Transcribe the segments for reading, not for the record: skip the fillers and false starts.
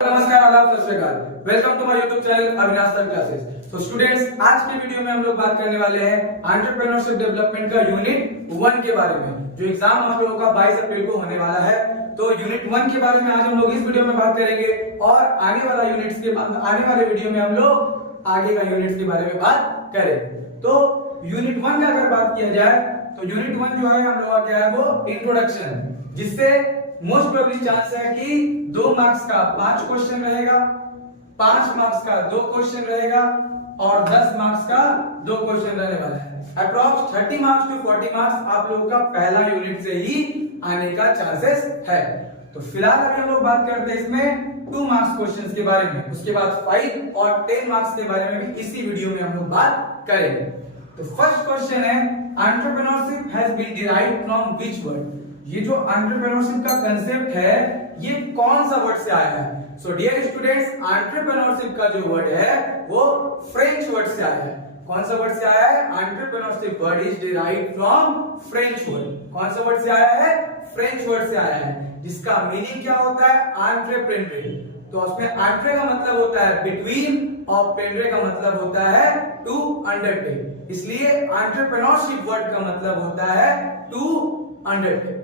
नमस्कार, आदाब, सत श्री अकाल। Welcome to my YouTube channel Avinash sir classes. तो स्टूडेंट्स, आज के वीडियो में हम लोग बात करने वाले हैं एंटरप्रेन्योरशिप डेवलपमेंट का यूनिट 1 के बारे में, जो एग्जाम आप लोगों का 22 अप्रैल को होने वाला है। तो यूनिट 1 के बारे में आज हम लोग इस वीडियो में बात करेंगे और आने वाले वीडियो में हम लोग आगे का यूनिट्स के बारे में बात करेंगे। तो यूनिट 1 का अगर बात किया जाए तो यूनिट 1 जो है हम लोग का क्या है, वो इंट्रोडक्शन, जिससे मोस्ट प्रोबेबली चांस है कि 2 मार्क्स का 5 क्वेश्चन रहेगा, 5 मार्क्स का 2 क्वेश्चन रहेगा और 10 मार्क्स का 2 क्वेश्चन रहने वाला है। अप्रॉक्स 30 मार्क्स टू 40 मार्क्स आप लोगों का पहला यूनिट से ही आने का चांसेस है। तो फिलहाल अभी हम लोग बात करते हैं इसमें 2 मार्क्स क्वेश्चंस के बारे में, उसके बाद 5 और 10 मार्क्स के बारे में भी इसी वीडियो में हम लोग बात करेंगे। तो फर्स्ट क्वेश्चन है, entrepreneurship has been derived from which word? ये जो एंटरप्रेन्योरशिप का कांसेप्ट है, ये कौन सा वर्ड से आया है? सो डियर स्टूडेंट्स, एंटरप्रेन्योरशिप का जो वर्ड है वो फ्रेंच वर्ड से आया है। कौन सा वर्ड से आया है? Entrepreneurship word is derived from French word. कौन सा वर्ड से आया है? फ्रेंच वर्ड से आया है, जिसका मीनिंग क्या होता है? एंटरप्रेन्योर। तो उसमें एंट्रे का मतलब होता है बिटवीन और प्रेन्योर का मतलब होता है टू अंडरटेक। इसलिए एंटरप्रेन्योरशिप वर्ड का मतलब होता है टू अंडरटेक।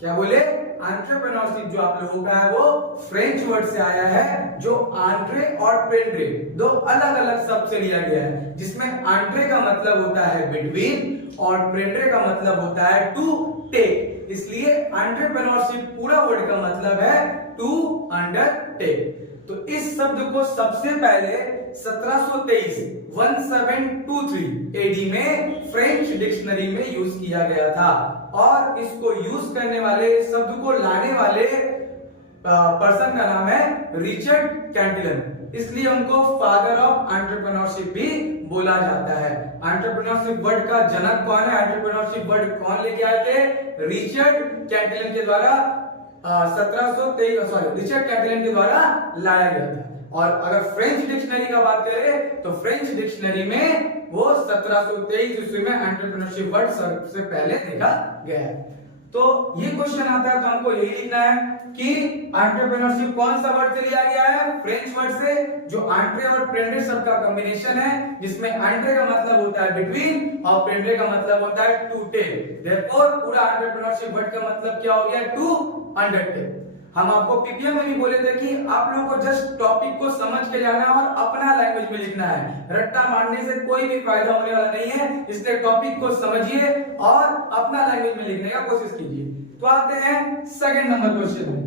क्या बोले? एंटरप्रेन्योरशिप जो आप लोगों का है वो फ्रेंच वर्ड से आया है, जो एंट्रे और प्रेन्योर दो अलग अलग शब्द से लिया गया है, जिसमें एंट्रे का मतलब होता है बिटवीन और प्रेन्योर का मतलब होता है टू टेक। इसलिए एंटरप्रेन्योरशिप पूरा वर्ड का मतलब है टू अंडरटेक। तो इस शब्द को सबसे पहले 1723 एडी में फ्रेंच डिक्शनरी में यूज किया गया था, और इसको यूज करने वाले, शब्द को लाने वाले पर्सन का नाम है रिचर्ड कैंटिलन। इसलिए उनको फादर ऑफ एंटरप्रेन्योरशिप भी बोला जाता है। एंटरप्रेन्योरशिप वर्ड का जनक कौन है? एंटरप्रेन्योरशिप वर्ड कौन लेके आए थे? रिचर्ड कैंटिलन के द्वारा 1723 रिचर्ड कैंटिलन के द्वारा लाया गया था। और अगर फ्रेंच डिक्शनरी का बात करें तो फ्रेंच डिक्शनरी में वो 1723 ईस्वी में एंटरप्रेन्योरशिप वर्ड सबसे पहले देखा गया है। तो ये क्वेश्चन आता है तो हमको यही लिखना है कि एंटरप्रेन्योरशिप कौन सा वर्ड से लिया गया है? फ्रेंच वर्ड से, जो एंट्रे और प्रेन्योर शब्द का कॉम्बिनेशन है, जिसमें एंट्रे का मतलब होता है बिटवीन और प्रेन्योर का मतलब होता है टू टेक। देयरफॉर पूरा एंटरप्रेन्योरशिप वर्ड का मतलब क्या हो गया? To undertake. हम आपको पीपीएम में भी बोले थे कि आप लोगों को जस्ट टॉपिक को समझ के जाना है और अपना लैंग्वेज में लिखना है। रट्टा मारने से कोई भी फायदा होने वाला नहीं है, इसलिए टॉपिक को समझिए और अपना लैंग्वेज में लिखने का कोशिश कीजिए। तो आते हैं सेकंड नंबर क्वेश्चन में।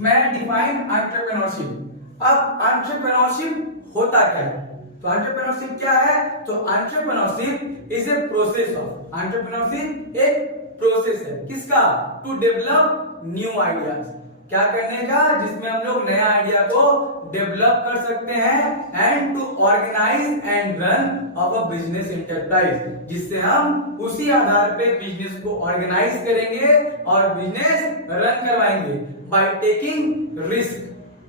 मैं डिफाइन एंटरप्रेन्योरशिप। अब एंटरप्रेन्योरशिप होता क्या है? तो एंटरप्रेन्योरशिप क्या है? तो entrepreneurship is a process of, entrepreneurship एक प्रोसेस है किसका? To develop new ideas. क्या करने का? जिसमें हम लोग नया आइडिया को डेवलप कर सकते हैं, and to organise and run of a business enterprise, जिससे हम उसी आधार पे बिजनेस को ऑर्गेनाइज करेंगे और बिजनेस रन करवाएंगे by taking risk.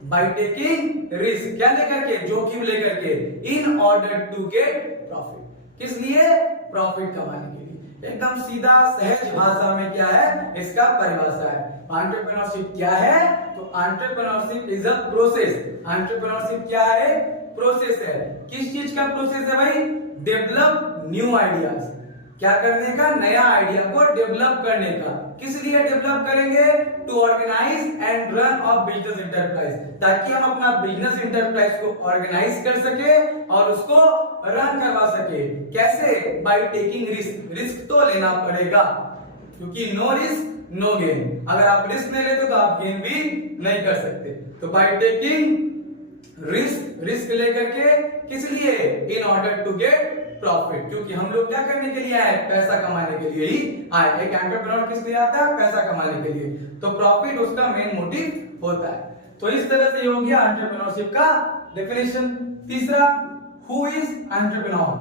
By taking risk क्या लेकर के? जोखिम लेकर के, in order to get profit. किस लिए? प्रॉफिट कमाने के लिए। एकदम सीधा सहज भाषा में क्या है इसका परिभाषा है। एंटरप्रेन्योरशिप क्या है? तो entrepreneurship is a process. Entrepreneurship क्या है? प्रोसेस है। किस चीज का प्रोसेस है भाई? Develop new ideas. क्या करने का? नया आइडिया को डेवलप करने का। किस लिए डेवलप करेंगे? To organise and run of business enterprise, ताकि हम अपना बिजनेस एंटरप्राइज को ऑर्गेनाइज कर सके और उसको रन करवा सके। कैसे? Bye taking risk. रिस्क तो लेना पड़ेगा, क्योंकि नो रिस्क नो गेन। अगर आप रिस्क नहीं लेते तो आप गेन भी नहीं कर सकते। तो बाय टेकिंग रिस्क, रिस्क लेकर के, किस लिए? In order to get profit, क्योंकि हम लोग क्या करने के लिए आए? पैसा कमाने के लिए ही आए। एक एंटरप्रेन्योर किस लिए आता है? पैसा कमाने के लिए। तो प्रॉफिट उसका मेन मोटिव होता है। तो इस तरह से हो गया एंटरप्रेन्योरशिप का डेफिनेशन। तीसरा, हु इज एंटरप्रेन्योर?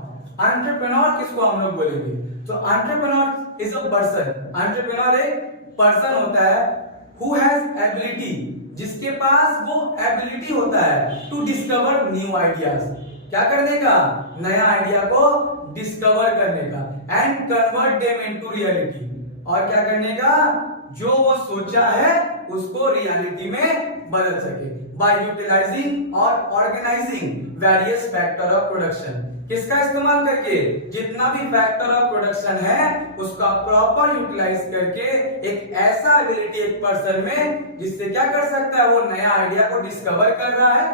एंटरप्रेन्योर किसको हम लोग बोलेंगे? तो entrepreneur is a person. Entrepreneur एक पर्सन होता है हु हैज एबिलिटी, जिसके पास वो एबिलिटी होता है टू डिस्कवर न्यू आइडियाज। क्या करने का? नया आइडिया को डिस्कवर करने का, and convert them into reality. और क्या करने का? जो वो सोचा है उसको रियलिटी में बदल सके। बाय यूटिलाइजिंग और organising various factor of production. किसका इस्तेमाल करके? जितना भी फैक्टर ऑफ प्रोडक्शन है उसका प्रॉपर यूटिलाइज करके एक ऐसा एबिलिटी एक पर्सन में जिससे क्या कर सकता है, वो नया आइडिया को डिस्कवर कर रहा है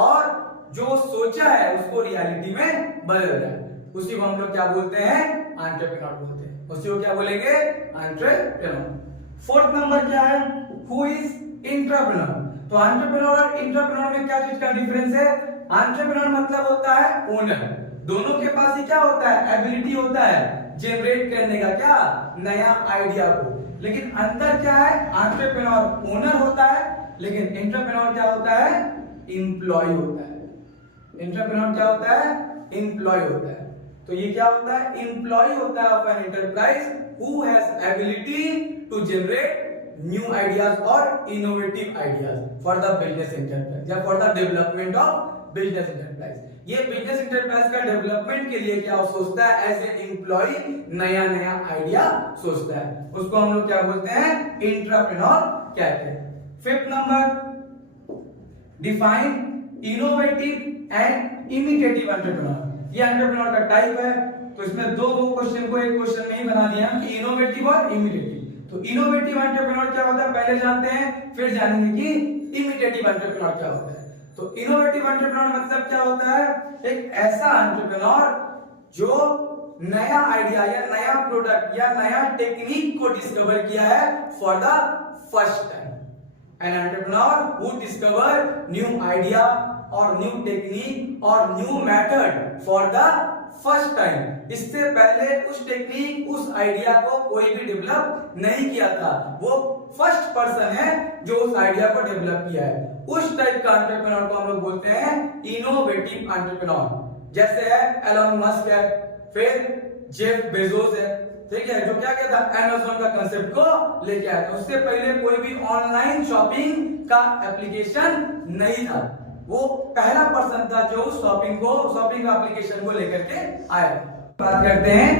और जो सोचा है उसको रियलिटी में बदल रहा है। उसी को हम लोग क्या बोलते हैं? एंटरप्रेन्योर बोलते हैं। उसी को क्या बोलेंगे? एंटरप्रेन्योर। फोर्थ नंबर क्या है? Who is entrepreneur. तो एंटरप्रेन्योर और एंटरप्रेन्योर में क्या चीज का डिफरेंस है? एंटरप्रेन्योर मतलब होता है ओनर, दोनों के पास ही क्या होता है? एबिलिटी होता है जनरेट करने का क्या? नया आइडिया को। लेकिन अंदर क्या है? एंटरप्रेन्योर ओनर होता है, लेकिन एंटरप्रेन्योर क्या होता है? एम्प्लॉय होता है। एंटरप्रेन्योर क्या होता है? एम्प्लॉय होता है। तो ये क्या होता है? एम्प्लॉय होता है of an enterprise who has ability to generate new ideas और innovative ideas for the business enterprise या for the development of business enterprise. ये बिजनेस एंटरप्राइज का डेवलपमेंट के लिए क्या सोचता है? एज ए एम्प्लॉय नया नया आइडिया सोचता है, उसको हम लोग क्या बोलते हैं? एंटरप्रेन्योर कहते हैं। Fifth number, define innovative and imitative entrepreneur. ये एंटरप्रेन्योर का टाइप है। तो इसमें दो क्वेश्चन को एक क्वेश्चन में ही बना दिया कि इनोवेटिव और इमिटेटिव। तो इनोवेटिव एंटरप्रेन्योर क्या होता है पहले जानते हैं, फिर जानेंगे कि इमिटेटिव एंटरप्रेन्योर क्या होता है। तो इनोवेटिव एंटरप्रेन्योर मतलब क्या होता है? एक ऐसा एंटरप्रेन्योर जो नया आइडिया या नया प्रोडक्ट या नया टेक्निक को डिस्कवर किया है for the first time. An entrepreneur who discover new idea और न्यू टेक्निक और new method for the first time. इससे पहले उस टेक्निक उस आइडिया को कोई भी डेवलप नहीं किया था, वो फर्स्ट पर्सन है जो उस आइडिया को डेवलप किया है। उस टाइप का एंटरप्रेन्योर को हम लोग बोलते हैं इनोवेटिव एंटरप्रेन्योर। जैसे है एलन मस्क है, फिर जेफ बेजोस है, ठीक है, जो क्या कहता है अमेज़न का कंसेप्ट को लेके आया था। उससे पहले कोई भी ऑनलाइन शॉपिंग का एप्लीकेशन नहीं था, वो पहला पर्सन था जो शॉपिंग का एप्लीकेशन को लेकर के आया। बात करते हैं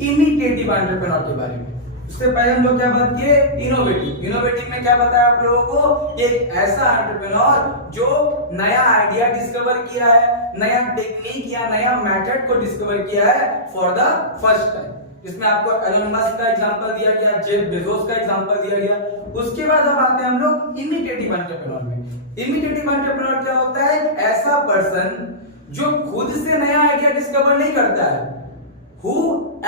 इमिटेटिव एंटरप्रेन्योर के बारे में। उससे पहले हम लोग क्या बात किए? इनोवेटिव। इनोवेटिव में क्या बताया आप लोगों को? एक ऐसा एंटरप्रेन्योर जो नया आइडिया डिस्कवर किया है, नया टेक्निक या नया मेथड को डिस्कवर किया है फॉर द फर्स्ट टाइम। इसमें आपको एलन मस्क का एग्जांपल दिया गया, जेफ बेजोस का एग्जांपल दिया गया। उसके बाद अब आते हैं हम लोग इमिटेटिव एंटरप्रेन्योर में। इमिटेटिव एंटरप्रेन्योर क्या होता है? ऐसा पर्सन जो खुद से नया आइडिया डिस्कवर नहीं करता है, हु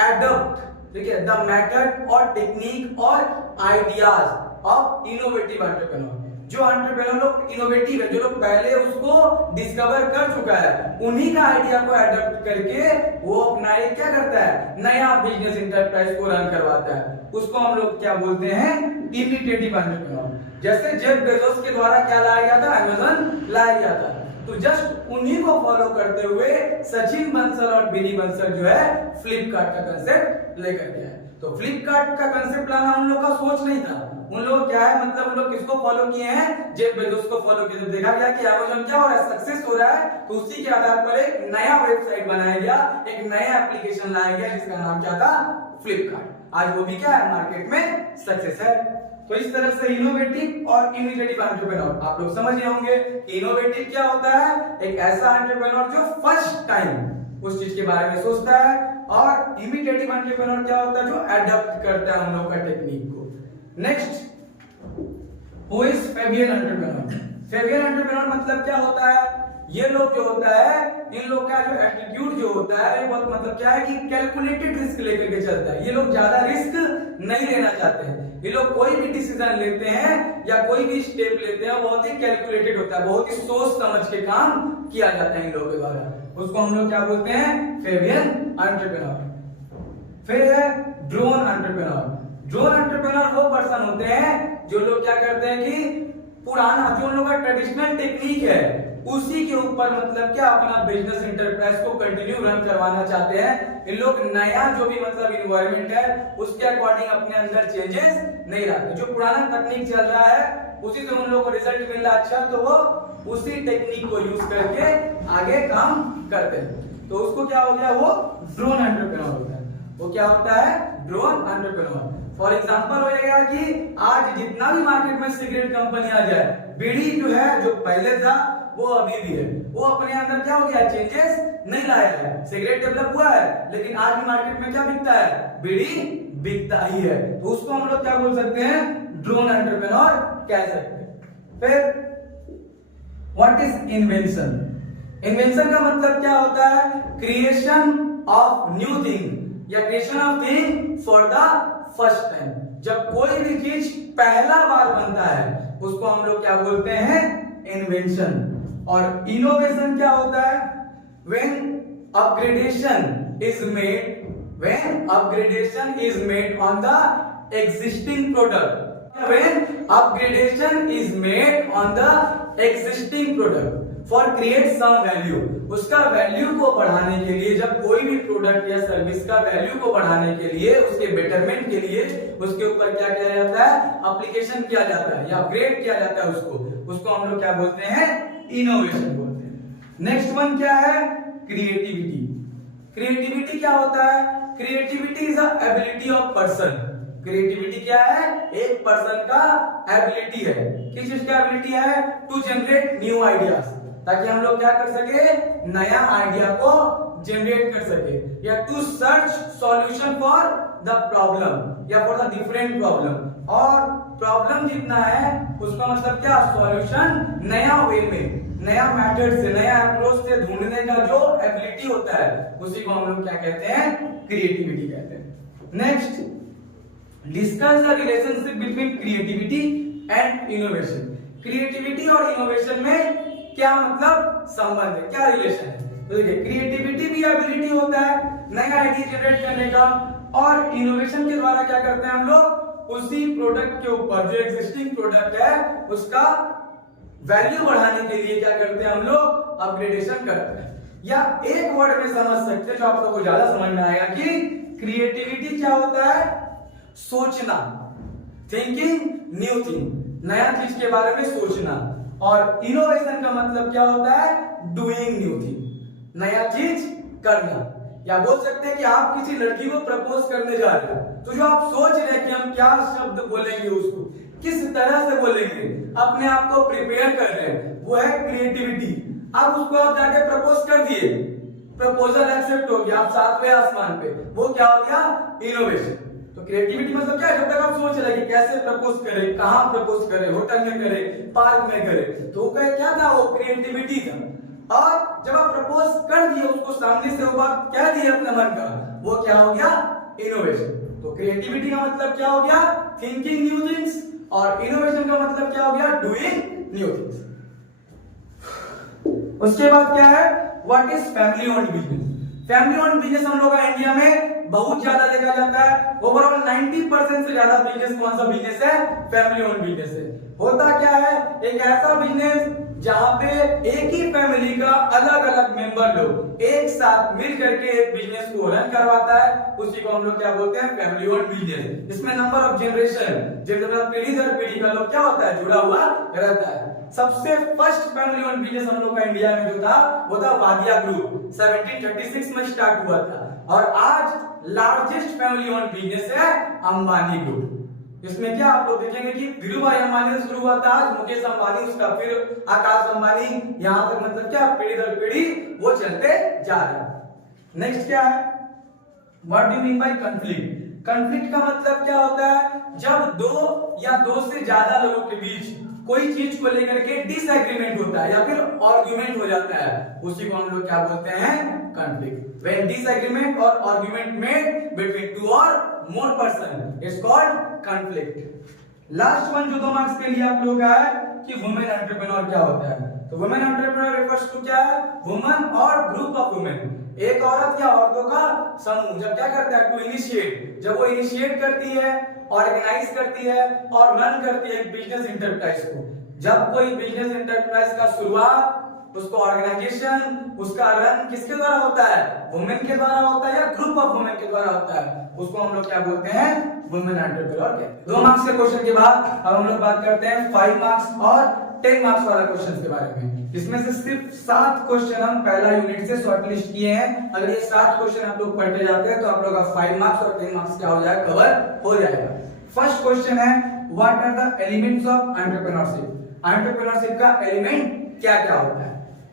एडॉप्ट, ठीक है, द मेथड और टेक्निक और आइडियाज ऑफ इनोवेटिव एंटरप्रेन्योर। जो एंटरप्रेन्योर लोग इनोवेटिव है, जो लोग पहले उसको डिस्कवर कर चुका है, उन्हीं का आइडिया को एडॉप्ट करके वो अपना एक क्या करता है? नया बिजनेस एंटरप्राइज को रन करवाता है। उसको हम लोग क्या बोलते हैं? Imitative entrepreneur. जैसे जेफ बेजोस के द्वारा क्या लाया गया था? अमेज़न लाया गया था। तो जस्ट उन्हीं को फॉलो करते हुए सचिन बंसल और बिनी बंसल जो है फ्लिपकार्ट का कंसेप्ट लेकर के आए। तो फ्लिपकार्ट का कंसेप्ट लाना उन लोग का सोच नहीं था। उन लोग क्या है, मतलब उन लोग किसको फॉलो किए हैं? जेफ बेजोस को फॉलो किए। देखा गया कि अमेज़न क्या हो रहा है, सक्सेस हो रहा है, तो उसी के आधार पर एक नया वेबसाइट बनाया गया, एक नया एप्लीकेशन लाया गया जिसका नाम क्या था? फ्लिपकार्ट। आज वो भी क्या है? मार्केट में सक्सेस है। तो इस तरह से इनोवेटिव और इमिटेटिव एंटरप्रेन्योर आप लोग समझ गए होंगे। इनोवेटिव क्या होता है? एक ऐसा एंटरप्रेन्योर जो फर्स्ट टाइम उस चीज के बारे में सोचता है, और इमिटेटिव एंटरप्रेन्योर क्या होता है? जो अडॉप्ट करता है हम लोग का टेक्निक को। Next, who is Fabian entrepreneur. Fabian entrepreneur मतलब क्या होता है? ये लोग जो होता है, इन लोग का जो एटीट्यूड जो होता है, ये बहुत मतलब क्या है कि कैलकुलेटेड रिस्क लेकर के चलता है। ये लोग ज्यादा रिस्क नहीं लेना चाहते हैं। ये लोग कोई भी डिसीजन लेते हैं या कोई भी स्टेप लेते हैं, बहुत ही कैलकुलेटेड होता है, बहुत ही सोच समझ के काम किया जाता है इन लोगों के द्वारा। उसको हम लोग क्या बोलते हैं? Fabian entrepreneur. फिर है ड्रोन एंटरप्रेन्योर। ड्रोन एंटरप्रेन्योर वो पर्सन होते हैं जो लोग क्या करते हैं कि पुराना जो उन लोग का ट्रेडिशनल टेक्निक है उसी के ऊपर मतलब क्या अपना बिजनेस एंटरप्राइज को कंटिन्यू रन करवाना चाहते हैं। इन लोग नया जो भी मतलब इन्वायरमेंट है उसके अकॉर्डिंग अपने अंदर चेंजेस नहीं लाते। जो पुराना तकनीक चल रहा है उसी से उन लोगों को रिजल्ट मिल रहा अच्छा, तो वो उसी टेक्निक को यूज करके आगे काम करते हैं। तो उसको क्या हो गया? वो ड्रोन एंटरप्रेन्योर होता है। वो क्या होता है? Drone entrepreneur. फॉर एग्जांपल हो जाएगा कि आज जितना भी मार्केट में सिगरेट कंपनी आ जाए, बीड़ी जो है जो पहले था वो अभी भी है, वो अपने अंदर क्या हो गया, चेंजेस नहीं लाया है। सिगरेट डेवलप हुआ है लेकिन आज भी मार्केट में क्या बिकता है, बीड़ी बिकता ही है। तो उसको हम लोग क्या बोल सकते हैं, ड्रोन एंटरप्रेन्योर कह सकते हैं। फिर व्हाट इज इन्वेंशन? इन्वेंशन का मतलब क्या होता है, क्रिएशन ऑफ न्यू थिंग या creation of thing for the first time. जब कोई भी चीज पहला बार बनता है उसको हम लोग क्या बोलते हैं, इन्वेंशन। और इनोवेशन क्या होता है, when upgradation is made on the existing product. When upgradation is made on the existing product for create some value, उसका वैल्यू को बढ़ाने के लिए, जब कोई भी प्रोडक्ट या सर्विस का वैल्यू को बढ़ाने के लिए, उसके बेटरमेंट के लिए उसके ऊपर क्या किया जाता है, एप्लीकेशन किया जाता है या अपग्रेड किया जाता है उसको हम लोग क्या बोलते हैं, इनोवेशन बोलते हैं। नेक्स्ट वन क्या है, क्रिएटिविटी। क्रिएटिविटी क्या होता है, creativity is a ability of person. Creativity क्या है, एक पर्सन का एबिलिटी है। किस चीज का एबिलिटी है, टू जनरेट न्यू आइडियाज, ताकि हम लोग क्या कर सके, नया आइडिया को जनरेट कर सके, या to search solution for the problem या फॉर द डिफरेंट प्रॉब्लम। और प्रॉब्लम जितना है उसका मतलब क्या, सॉल्यूशन नया वे में, नया मेथड से, नया अप्रोच से ढूंढने का जो एबिलिटी होता है उसी को हम लोग क्या कहते हैं, क्रिएटिविटी कहते हैं। Next, discuss the relationship between creativity and innovation. Creativity और इनोवेशन में क्या मतलब संबंध है, क्या रिलेशन है। तो देखिए, क्रिएटिविटी भी एबिलिटी होता है नया आइडिया जनरेट करने का, और इनोवेशन के द्वारा क्या करते हैं हम लोग, उसी प्रोडक्ट के ऊपर जो एग्जिस्टिंग प्रोडक्ट है उसका वैल्यू बढ़ाने के लिए क्या करते हैं हम लोग, अपग्रेडेशन करते हैं। या एक वर्ड में समझ सकते हैं जो आप लोगों को ज्यादा समझ में आएगा कि क्रिएटिविटी क्या होता है, सोचना, थिंकिंग न्यू थिंग, नया चीज के बारे में सोचना। और इनोवेशन का मतलब क्या होता है, डूइंग न्यू थिंग, नया चीज करना। या बोल सकते हैं कि आप किसी लड़की को प्रपोज करने जा रहे हैं, तो जो आप सोच रहे हैं कि हम क्या शब्द बोलेंगे, उसको किस तरह से बोलेंगे, अपने आप को प्रिपेयर कर रहे हैं, वो है क्रिएटिविटी। अब उसको आप जाके प्रपोज कर दिए, प्रपोजल एक्सेप्ट हो गया, आप सातवें आसमान पे, वो क्या हो गया, इनोवेशन। तो क्रिएटिविटी मतलब क्या है, जब तक आप सोच रहे कि कैसे प्रपोज करें, कहां प्रपोज करें, होटल में करें, पार्क में करें, तो क्या था, वो क्रिएटिविटी था। और जब आप प्रपोज कर दिए, उसको सामने से वो बात कह दी अपने मन का, वो क्या हो गया, इनोवेशन। तो क्रिएटिविटी का मतलब क्या हो गया, थिंकिंग न्यू थिंग्स, और इनोवेशन का मतलब क्या हो गया, डूइंग न्यू थिंग्स। उसके बाद क्या है, what is family owned business. Family owned business हम लोग का इंडिया में बहुत ज्यादा देखा जाता है। ओवरऑल 90% से ज्यादा बिजनेस कौन सा बिजनेस है, फैमिली ओन्ड बिजनेस है। होता क्या है, एक ऐसा बिजनेस जहां पे एक ही फैमिली का अलग अलग मेंबर लोग एक साथ मिल करके एक बिजनेस को रन करवाता है, उसी को हम लोग क्या बोलते हैं, फैमिली ओन्ड बिजनेस। इसमें नंबर ऑफ जनरेशन, पीढ़ी दर पीढ़ी का लोग क्या होता है, जुड़ा हुआ रहता है। सबसे फर्स्ट फैमिली ओन्ड बिजनेस हम लोग का इंडिया में जो था वो था वाडिया ग्रुप, 1736 में स्टार्ट हुआ था। और आज लार्जेस्ट फैमिली ओन्ड बिजनेस है अंबानी ग्रुप। इसमें क्या आप लोग देखेंगे कि धीरूभाई अंबानी से शुरू हुआ था, आज मुकेश अंबानी, उसका फिर आकाश अंबानी, यहां तक मतलब क्या पीढ़ी दर पीढ़ी वो चलते जा रहे हैं। नेक्स्ट क्या है, what do you mean by conflict. Conflict का मतलब क्या होता है, जब दो या दो से ज्यादा लोगों के बीच कोई चीज को लेकर के डिसएग्रीमेंट होता है या फिर आर्गुमेंट हो जाता है, उसी को हम लोग क्या बोलते हैं, कॉन्फ्लिक्ट। व्हेन डिसएग्रीमेंट और आर्गुमेंट मेड बिटवीन टू और more person is called conflict. Last one जो 2 मार्क्स के लिए आप लोग का है कि वुमेन एंटरप्रेन्योर क्या होता है। तो वुमेन एंटरप्रेन्योर रिफर्स टू क्या है, वुमन और ग्रुप ऑफ वुमेन, एक औरत या औरतों का समूह जब क्या करता है, टू इनिशिएट, जब वो इनिशिएट करती है, ऑर्गेनाइज करती है और रन करती है एक बिजनेस इंटरप्राइज को। जब कोई बिजनेस इंटरप्राइज का शुरुआत, उसको ऑर्गेनाइजेशन, उसका रन किसके द्वारा होता है, वुमेन के द्वारा होता है या ग्रुप ऑफ वुमेन के द्वारा होता है, उसको हम लोग क्या बोलते हैं, वुमेन एंटरप्रेन्योर कहते हैं। 2 मार्क्स के क्वेश्चन के बाद अब हम लोग बात करते हैं 5 मार्क्स और 10 मार्क्स वाला क्वेश्चन के बारे में। इसमें से सिर्फ 7 क्वेश्चन हम पहला यूनिट से शॉर्टलिस्ट किए हैं। अगर ये 7 क्वेश्चन आप लोग पढ़ते जाते हैं तो आप लोग का 5 मार्क्स और 10 मार्क्स क्या हो जाएगा, कवर हो जाएगा। फर्स्ट क्वेश्चन है what are the elements of entrepreneurship. Entrepreneurship का एलिमेंट क्या क्या होता है,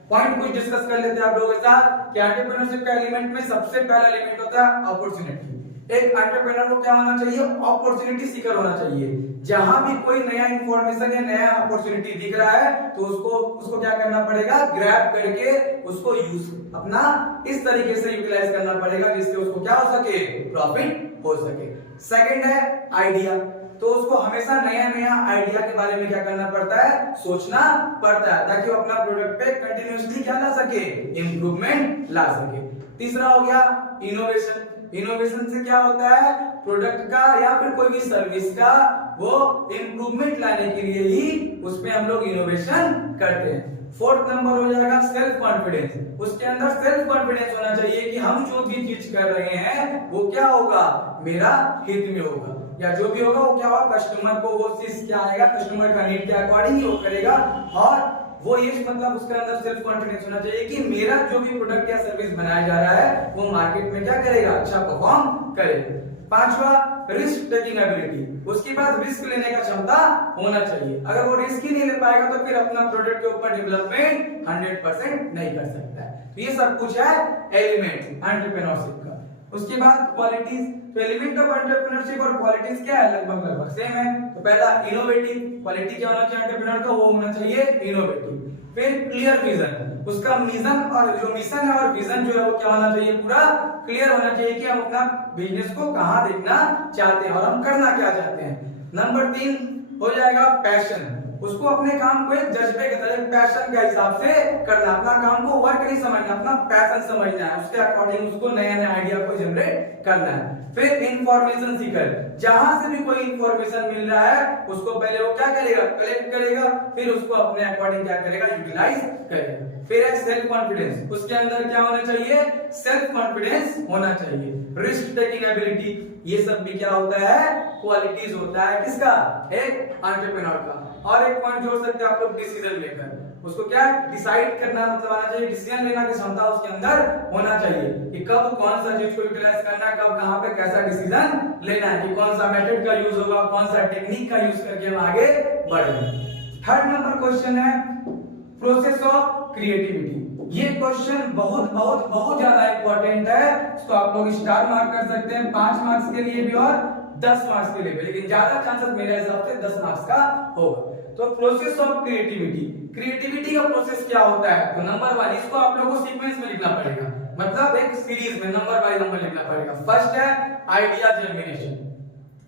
पॉइंट कुछ डिस्कस कर लेते हैं आप लोगों के साथ कि एंटरप्रेन्योरशिप का एलिमेंट में सबसे पहला एलिमेंट होता है अपॉर्चुनिटी। एक एंटरप्रेन्योर को क्या होना चाहिए, अपॉर्चुनिटी सीकर होना चाहिए। जहां भी कोई नया इंफॉर्मेशन या नया अपॉर्चुनिटी दिख रहा है तो उसको क्या करना पड़ेगा, ग्रैब करके उसको यूज अपना इस तरीके से यूटिलाइज करना पड़ेगा जिससे उसको क्या हो सके, प्रॉफिट हो सके। सेकंड है आइडिया, तो उसको हमेशा नया नया आइडिया के बारे में क्या करना पड़ता है, सोचना पड़ता है ताकि वो अपना प्रोडक्ट पे कंटिन्यूअसली क्या ला सके, इंप्रूवमेंट ला सके। तीसरा हो गया इनोवेशन। इनोवेशन से क्या होता है, प्रोडक्ट का या फिर कोई भी सर्विस का वो इंप्रूवमेंट लाने के लिए ही उसमें हम लोग इनोवेशन करते हैं। फोर्थ नंबर हो जाएगा सेल्फ कॉन्फिडेंस। उसके अंदर सेल्फ कॉन्फिडेंस होना चाहिए कि हम जो भी चीज कर रहे हैं वो क्या होगा, मेरा हित में होगा, या जो भी होगा वो क्या होगा, कस्टमर को वो चीज क्या आएगा, कस्टमर का नीड के अकॉर्डिंग वो करेगा। और वो ये मतलब उसके अंदर सेल्फ कॉन्फिडेंस होना चाहिए कि मेरा जो भी प्रोडक्ट या सर्विस बनाया जा रहा है वो मार्केट में क्या करेगा, अच्छा परफॉर्म करेगा। पांचवा रिस्क टेकिंग एबिलिटी, उसके पास रिस्क लेने का क्षमता होना चाहिए। अगर वो रिस्क ही नहीं ले पाएगा तो फिर अपना प्रोडक्ट के ऊपर डेवलपमेंट 100% नहीं कर सकता है। तो ये सब कुछ है एलिमेंट एंटरप्रेन्योरशिप का। उसके बाद क्वालिटीज, तो एलिमेंट ऑफ एंटरप्रेन्योरशिप और क्वालिटीज क्या है, लगभग सेम है। तो पहला इनोवेटिव, क्वालिटी क्या होना चाहिए एंटरप्रेन्योर का, वो होना चाहिए इनोवेटिव। फिर क्लियर विजन, उसका मिशन और जो मिशन है और विजन जो है वो क्या होना चाहिए, पूरा क्लियर होना चाहिए कि हम अपना बिजनेस को कहां देखना चाहते हैं और हम करना क्या चाहते हैं। नंबर 3 हो जाएगा पैशन, उसको अपने काम को एक जज्बे के तरह पैशन के हिसाब से करना, अपना काम को वर्क नहीं समझना, अपना पैशन समझना है, उसके अकॉर्डिंग उसको नया नया आइडिया को जनरेट करना है। फिर इंफॉर्मेशन सीकर, जहां से भी कोई इंफॉर्मेशन मिल रहा है उसको पहले वो क्या करेगा, कलेक्ट करेगा, फिर उसको अपने अकॉर्डिंग क्या करेगा, यूटिलाइज करेगा। फिर है सेल्फ कॉन्फिडेंस, उसके अंदर क्या होना चाहिए, सेल्फ कॉन्फिडेंस होना चाहिए। रिस्क टेकिंग एबिलिटी, ये सब भी क्या होता है, क्वालिटीज होता है किसका, एक एंटरप्रेन्योर का। और एक पॉइंट जोड़ सकते हैं आप लोग, डिसीजन मेकर, उसको क्या डिसाइड करना मतलब आना चाहिए, डिसीजन लेना की क्षमता उसके अंदर होना चाहिए कि कब कौन सा चीज को यूटिलाइज करना है, कब कहां पे कैसा डिसीजन लेना है, कि कौन सा मेथड का यूज होगा, कौन सा टेक्निक का यूज करके हम आगे बढ़ेंगे। थर्ड नंबर क्वेश्चन है प्रोसेस ऑफ क्रिएटिविटी। ये क्वेश्चन बहुत बहुत बहुत ज्यादा इंपॉर्टेंट है, इसको आप लोग स्टार मार्क कर सकते हैं 5 मार्क्स के लिए भी और 10 मार्क्स के लिए भी, लेकिन ज्यादा चांसेस मेरे हिसाब से 10 मार्क्स का होगा। तो प्रोसेस ऑफ क्रिएटिविटी, क्रिएटिविटी का प्रोसेस क्या होता है, तो नंबर 1 इसको आप लोगों को सीक्वेंस में लिखना पड़ेगा, मतलब एक सीरीज में नंबर बाय नंबर लिखना पड़ेगा। फर्स्ट है आइडिया जनरेशन,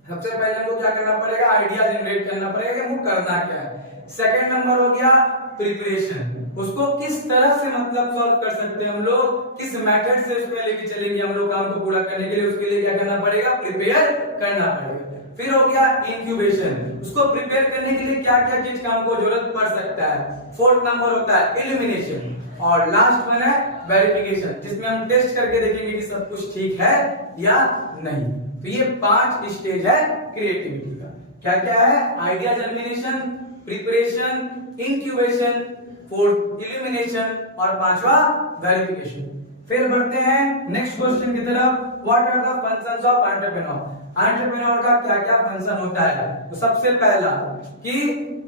सबसे पहले हमको क्या करना पड़ेगा, आइडिया जनरेट करना पड़ेगा कि हमको करना क्या है। सेकंड नंबर हो गया प्रिपरेशन, उसको किस तरह से मतलब सॉल्व कर सकते हैं हम लोग, किस मेथड से उसमें लेके चलेंगे हम लोग काम को पूरा करने के लिए, उसके लिए क्या करना पड़ेगा, प्रिपेयर करना पड़ेगा। फिर हो गया इंक्यूबेशन, उसको प्रिपेयर करने के लिए क्या क्या चीज का हमको जरूरत पड़ सकता है। फोर्थ नंबर होता है एलिमिनेशन, और लास्ट वन है वेरिफिकेशन, जिसमें हम टेस्ट करके देखेंगे कि सब कुछ ठीक है या नहीं। तो ये 5 स्टेज है क्रिएटिविटी का। क्या क्या है, idea germination, preparation, incubation, fourth illumination और 5वां वेरिफिकेशन। फिर बढ़ते हैं नेक्स्ट क्वेश्चन की तरफ, what are the functions of entrepreneur. Entrepreneur का क्या क्या फंक्शन होता है, तो सबसे पहला कि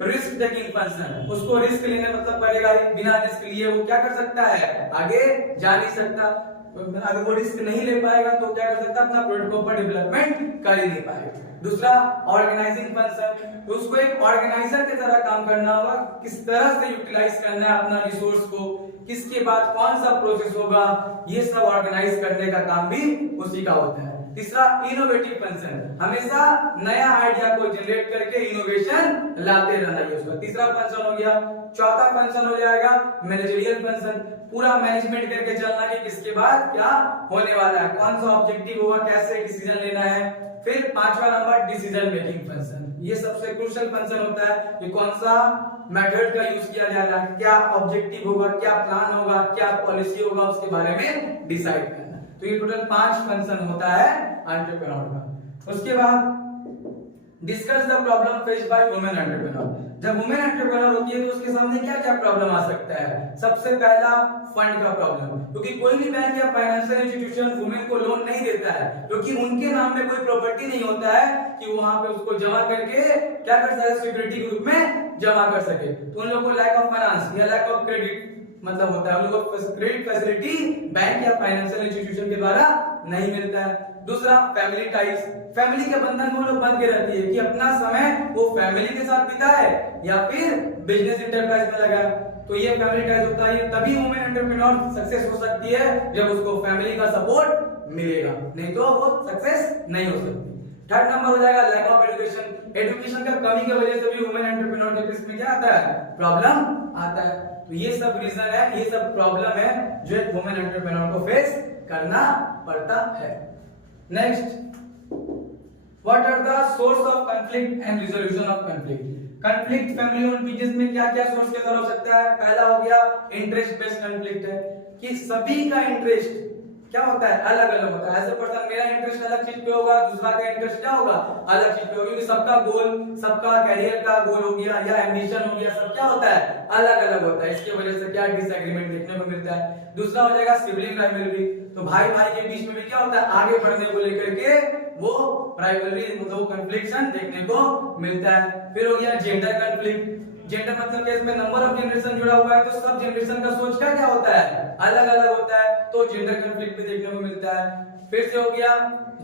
रिस्क टेकिंग फंक्शन, उसको रिस्क लेने मतलब पड़ेगा, बिना रिस्क लिए वो क्या कर सकता है, आगे जा नहीं सकता। अगर वो रिस्क नहीं ले पाएगा तो क्या कर सकता है, अपना प्रोडक्ट को ऊपर डेवलपमेंट कर ही नहीं पाएगा। दूसरा ऑर्गेनाइजिंग फंक्शन, तो उसको एक ऑर्गेनाइजर की तरह काम करना होगा, किस तरह से यूटिलाइज करना है अपना रिसोर्स को, किसके बाद कौन सा प्रोसेस होगा, ये सब ऑर्गेनाइज करने का काम भी उसी का होता है। तीसरा इनोवेटिव फंक्शन, हमेशा नया आइडिया को जनरेट करके इनोवेशन लाते रहना है उसका तीसरा फंक्शन हो गया। चौथा फंक्शन हो जाएगा मैनेजरियल फंक्शन, पूरा मैनेजमेंट करके चलना कि किसके बाद क्या होने वाला है, कौन सा ऑब्जेक्टिव होगा, कैसे डिसीजन लेना है। फिर 5वां नंबर डिसीजन मेकिंग फंक्शन, ये सबसे क्रूशियल फंक्शन होता है कि कौन सा मेथड का यूज किया जा रहा है, क्या ऑब्जेक्टिव होगा, क्या प्लान होगा, क्या पॉलिसी होगा, उसके बारे में डिसाइड करना। तो ये टोटल 5 फंक्शन होता है एंटरप्रेन्योर का। उसके बाद discuss the problem faced by women entrepreneur, जब वुमेन एंटरप्रेन्योर होती है तो उसके सामने क्या क्या प्रॉब्लम आ सकता है? सबसे पहला फंड का प्रॉब्लम, क्योंकि कोई भी बैंक या फाइनेंशियल इंस्टीट्यूशन वुमेन को लोन नहीं देता है क्योंकि उनके नाम में कोई प्रॉपर्टी नहीं होता है कि वहां पे उसको जमा करके क्या कर सके, सिक्योरिटी के रूप में जमा कर सके। तो उन लोगों को लैक ऑफ फाइनेंस या लैक ऑफ क्रेडिट मतलब होता है, उन लोगों को क्रेडिट फैसिलिटी बैंक या फाइनेंशियल इंस्टीट्यूशन के द्वारा नहीं मिलता है। दूसरा फैमिली टाइज, फैमिली के बंधन में वो लोग बंध के रहती है कि अपना समय वो फैमिली के साथ बिताए या फिर बिजनेस इंटरप्राइज में लगाए। तो ये फैमिली टाइज होता है, तभी वुमेन एंटरप्रेन्योर सक्सेस हो सकती है जब उसको फैमिली का सपोर्ट मिलेगा, नहीं तो वो सक्सेस नहीं हो सकती। थर्ड नंबर हो जाएगा लैक ऑफ एजुकेशन, एजुकेशन का कमी की वजह से भी वुमेन एंटरप्रेन्योर के केस में क्या आता है, प्रॉब्लम आता है। तो ये सब रीजन है, ये सब प्रॉब्लम है जो एक वुमेन एंटरप्रेन्योर को फेस करना पड़ता है। Next, what are the source of conflict and resolution of conflict? Conflict family own business में क्या क्या सोर्स के अंदर हो सकता है? पहला हो गया इंटरेस्ट बेस्ड कंफ्लिक्ट है कि सभी का इंटरेस्ट क्या होता है, अलग अलग होता है। ऐसे पर्सन मेरा इंटरेस्ट अलग चीज पे होगा, दूसरा का इंटरेस्ट क्या होगा, अलग चीज पे होगा, क्योंकि सबका गोल, सबका कैरियर का गोल हो गया या एम्बिशन हो गया, सब क्या होता है, अलग अलग होता है। इसकी वजह से क्या डिसएग्रीमेंट देखने को मिलता है। दूसरा हो जाएगा सिबलिंग राइवलरी, तो भाई भाई के बीच में भी क्या होता है, आगे बढ़ने को लेकर के वो राइवलरी मतलब वो कॉन्फ्लिक्शन देखने को मिलता है। फिर हो गया जेंडर कॉन्फ्लिक्ट, जेंडर मतलब केस में नंबर ऑफ जनरेशन जुड़ा हुआ है तो सब जनरेशन का सोच क्या होता है, अलग अलग होता है, तो जेंडर कॉन्फ्लिक्ट भी देखने को मिलता है। फिर से हो गया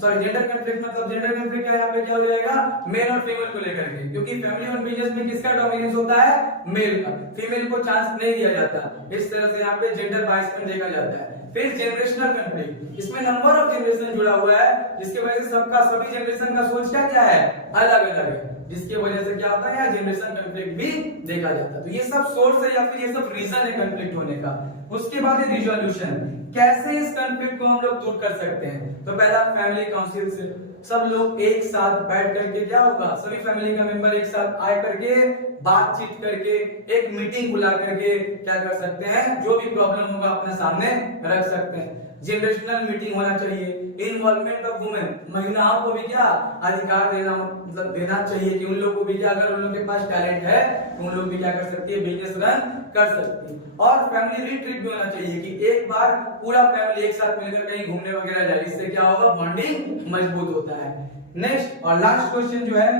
सॉरी जेंडर कॉन्फ्लिक्ट मतलब जेंडर कॉन्फ्लिक्ट क्या यहाँ पे क्या हो जाएगा, मेल और फीमेल को लेकर के, क्योंकि फैमिली और बिजनेस में किसका डोमिनेंस होता है, मेल का, फीमेल को चांस नहीं दिया जाता। इस तरह से यहाँ पे जेंडर बायसमेंट देखा जाता है। फिर जनरेशनल कॉन्फ्लिक्ट, इसमें नंबर ऑफ जनरेशन जुड़ा हुआ है जिसकी वजह से सबका सभी जनरेशन का सोच क्या है, अलग अलग है, जिसकी वजह से क्या होता है यहाँ जनरेशन कॉन्फ्लिक्ट भी देखा जाता है। तो ये सब सोर्स है या फिर ये सब रीजन है कॉन्फ्लिक्ट होने का। उसके बाद है रिजोल्यूशन, कैसे इस कॉन्फ्लिक्ट को हम लोग दूर कर सकते हैं? तो पहला फैमिली काउंसिल से सब लोग एक साथ बैठ करके क्या होगा, सभी फैमिली का मेंबर एक साथ आए करके बातचीत करके एक मीटिंग बुला करके क्या कर सकते हैं, जो भी प्रॉब्लम होगा अपने सामने रख सकते हैं। जनरेशनल मीटिंग होना चाहिए। इन्वॉल्वमेंट ऑफ वुमेन, महिलाओं को भी क्या अधिकार देना मतलब देना चाहिए कि उन लोग को भी क्या, अगर उन लोग के पास टैलेंट है तो उन लोग भी क्या कर सकती है, बिजनेस रन कर सकती है। और फैमिली रिट्रीट भी होना चाहिए कि एक बार पूरा फैमिली एक साथ मिलकर कहीं घूमने वगैरह जाए, इससे क्या होगा, बॉन्डिंग मजबूत होता है। नेक्स्ट और लास्ट क्वेश्चन जो है,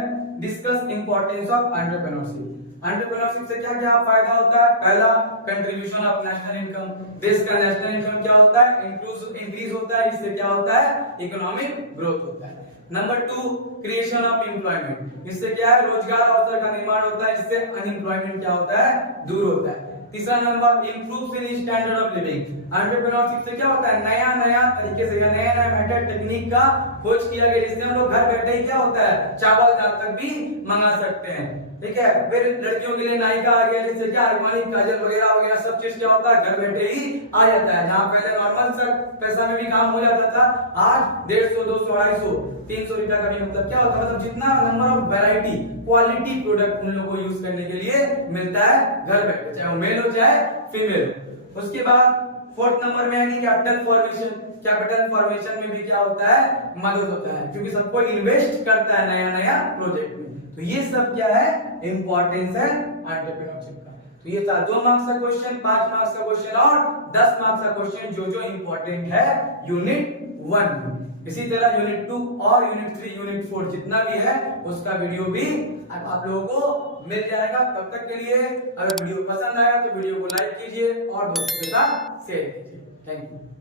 discuss importance of entrepreneurship. Entrepreneurship से क्या क्या फायदा होता है? पहला, कंट्रीब्यूशन ऑफ नेशनल इनकम, देश का नेशनल इनकम क्या होता है, इंक्रीज होता है, इससे क्या होता है, इकोनॉमिक ग्रोथ होता है। नंबर 2, क्रिएशन ऑफ एम्प्लॉयमेंट, इससे क्या है, रोजगार अवसर का निर्माण होता है, इससे अनएम्प्लॉयमेंट क्या होता है, दूर होता है। तीसरा number, improves in standard of living, entrepreneurship से क्या होता है, नया नया तरीके से या नया नया मेथड टेक्निक का खोज किया गया, जिससे हम लोग घर बैठे ही क्या होता है, चावल दाल तक भी मंगा सकते हैं। ठीक है। फिर लड़कियों के लिए नायिका आ गया, जिससे क्या आयुर्मानी काजल वगैरह वगैरह सब चीज क्या होता है, घर बैठे ही आ जाता है। जहाँ पहले नॉर्मल सा पैसा में भी काम हो जाता था, आज 150, 200, 250, 300 रुपया का भी मतलब क्या होता है, मतलब जितना number of variety quality product उन लोगों को यूज करने के लिए मिलता है घर बैठे, चाहे वो मेल हो चाहे फीमेल। उसके बाद 4th नंबर में है कि कैपिटल फॉर्मेशन, कैपिटल फॉर्मेशन में भी क्या होता है, मदद होता है, क्योंकि सबको इन्वेस्ट करता है नया नया प्रोजेक्ट में। तो ये सब क्या है, इंपॉर्टेंस है एंटरप्रेन्योरशिप का। तो ये था 2 मार्क्स का क्वेश्चन, 5 मार्क्स का क्वेश्चन और 10 मार्क्स का क्वेश्चन जो जो इंपॉर्टेंट है यूनिट 1। इसी तरह यूनिट 2 और यूनिट 3, यूनिट 4 जितना भी है उसका वीडियो भी आप लोगों को मिल जाएगा। तब तक के लिए अगर वीडियो पसंद आया तो वीडियो को लाइक कीजिए और दोस्तों के साथ शेयर कीजिए। Thank you.